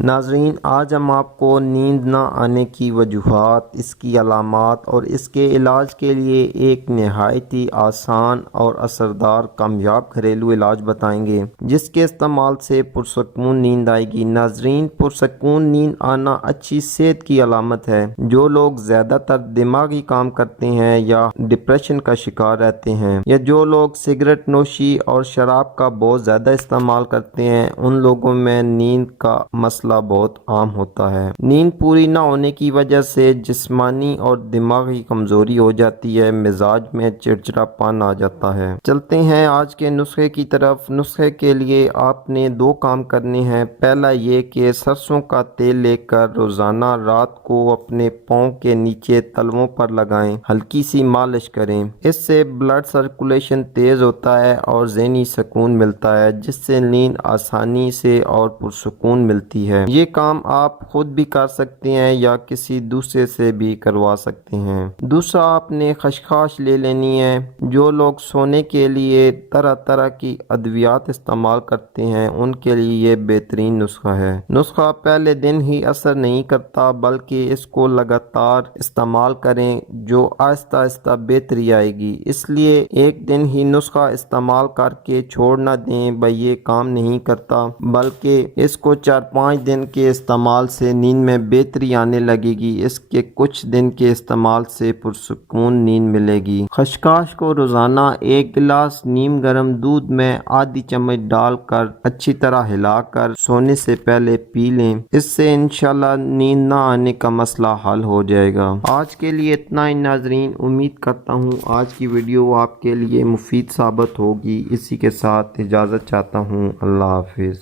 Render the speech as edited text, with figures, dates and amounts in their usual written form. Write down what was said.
ناظرین، آج ہم آپ کو نیند نہ آنے کی وجوہات، اس کی علامات اور اس کے علاج کے لیے ایک نہایت ہی آسان اور اثردار کامیاب گھریلو علاج بتائیں گے جس کے استعمال سے پرسکون نیند آئے گی۔ ناظرین، پرسکون نیند آنا اچھی صحت کی علامت ہے۔ جو لوگ زیادہ تر دماغی کام کرتے ہیں یا ڈپریشن کا شکار رہتے ہیں، یا جو لوگ سگریٹ نوشی اور شراب کا بہت زیادہ استعمال کرتے ہیں، ان لوگوں میں نیند کا مسئلہ بہت عام ہوتا ہے۔ نیند پوری نہ ہونے کی وجہ سے جسمانی اور دماغی کمزوری ہو جاتی ہے، مزاج میں چڑچڑاپن آ جاتا ہے۔ چلتے ہیں آج کے نسخے کی طرف۔ نسخے کے لیے آپ نے 2 کام کرنے ہیں۔ پہلا یہ کہ سرسوں کا تیل لے کر روزانہ رات کو اپنے پاؤں کے نیچے تلووں پر لگائیں، ہلکی سی مالش کریں۔ اس سے بلڈ سرکولیشن تیز ہوتا ہے اور ذہنی سکون ملتا ہے، جس سے نیند آسانی سے اور پرسکون ملتی ہے۔ یہ کام آپ خود بھی کر سکتے ہیں یا کسی دوسرے سے بھی کروا سکتے ہیں۔ دوسرا، آپ نے خشخاش لے لینی ہے۔ جو لوگ سونے کے لیے طرح طرح کی ادویات استعمال کرتے ہیں، ان کے لیے یہ بہترین نسخہ ہے۔ نسخہ پہلے دن ہی اثر نہیں کرتا، بلکہ اس کو لگاتار استعمال کریں جو آہستہ آہستہ بہتری آئے گی۔ اس لیے ایک دن ہی نسخہ استعمال کر کے چھوڑ نہ دیں بھائی یہ کام نہیں کرتا، بلکہ اس کو 4-5 دن کے استعمال سے نیند میں بہتری آنے لگے گی۔ اس کے کچھ دن کے استعمال سے پرسکون نیند ملے گی۔ خشخاش کو روزانہ 1 گلاس نیم گرم دودھ میں آدھی چمچ ڈال کر اچھی طرح ہلا کر سونے سے پہلے پی لیں۔ اس سے انشاءاللہ نیند نہ آنے کا مسئلہ حل ہو جائے گا۔ آج کے لیے اتنا ہی ناظرین، امید کرتا ہوں آج کی ویڈیو آپ کے لیے مفید ثابت ہوگی۔ اسی کے ساتھ اجازت چاہتا ہوں۔ اللہ حافظ۔